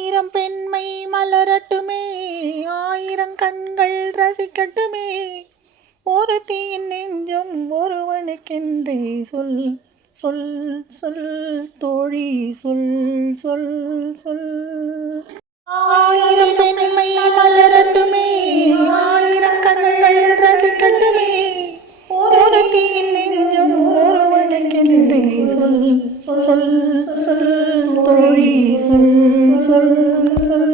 ஆயிரம் பெண்மை மலரட்டுமே, ஆயிரம் கண்கள் ரசிக்கட்டுமே, ஒருத்தியின் நெஞ்சம் ஒருவனுக்கென்றே சொல் சொல் சொல் தோழி சொல் சொல் சொல். ஆயிரம் பெண்மை மலரட்டுமே, ஆயிரம் கண்கள் ரசிக்கட்டுமே, ஒருத்தியின் நெஞ்சம் ஒருவனுக்கென்றே சொல் சொல் சொல் தோழி சொல் சொல் சொல்.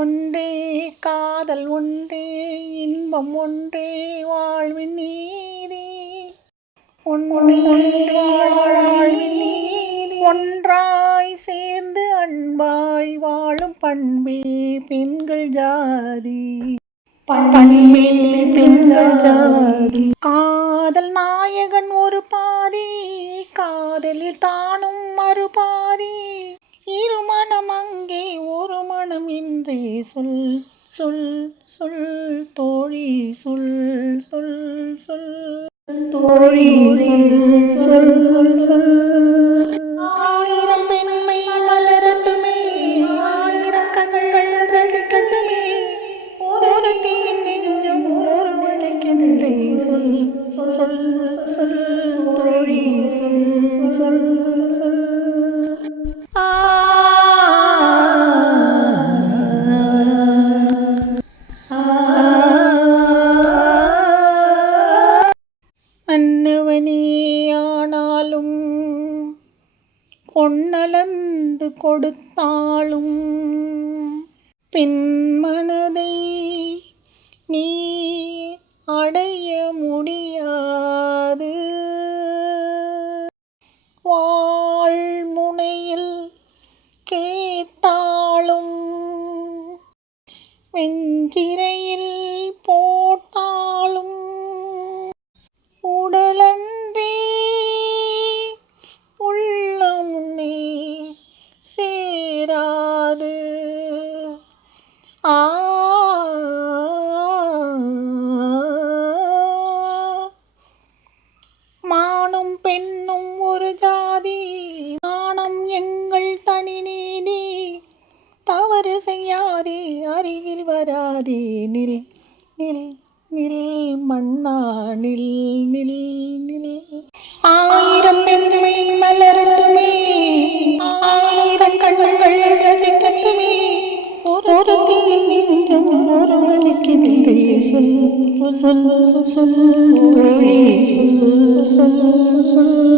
ஒன்றே காதல், ஒன்றே இன்பம், ஒன்றே வாழ்வின் நீதி, ஒன்றே வாழ்வின் நீதி, ஒன்றாய் சேர்ந்து அன்பாய் வாழும் பண்பே பெண்கள் ஜாதி, பண்பே பெண்கள் ஜாதி. காதல் நாயகன் ஒரு பாதி, காதலில் தானும் மறுபாதி, இருமணம் அங்கே ஒரு மனம் என்றே சொல் சொல் சொல் தோழி சொல் சொல் சொல் தோழி சொல் சொல் சொல் சொல். ஆயிரம் பெண்மை மலரட்டுமே, ஆயிரம் கண்கள் ரசிக்கட்டுமே, ஒருத்தியின் நெஞ்சம் ஒருவனுக்கென்றே சொல் சொல் சொல் தோழி சொல் சொல் சொல். அன்னவனே ஆனாலும் பொன்னலந்து கொடுத்தாலும் பெண் மனதை நீ அடைய முடியாது. வாழ்முனையில் கேட்டாலும் வெஞ்சிரையில் போட்டாலும் உடலன்றே உள்ளமுன்னே சேராது. மானும் பெண்ணும் ஒரு ஜாதி, நாணம் எங்கள் தனி நீதி, தவறு செய்யாதே அருகில் வராதே, நில் நில் நில் மன்னா நில் நில் நில். ஆயிரம் பெண்மை மலரட்டுமே, ஆயிரம் கண்கள் ரசிக்கட்டுமே, ஒருத்தியின் நெஞ்சம் ஒருவனுக்கென்றே சொல் சொல் சொல் சொல் சொல் சொல் சொல்.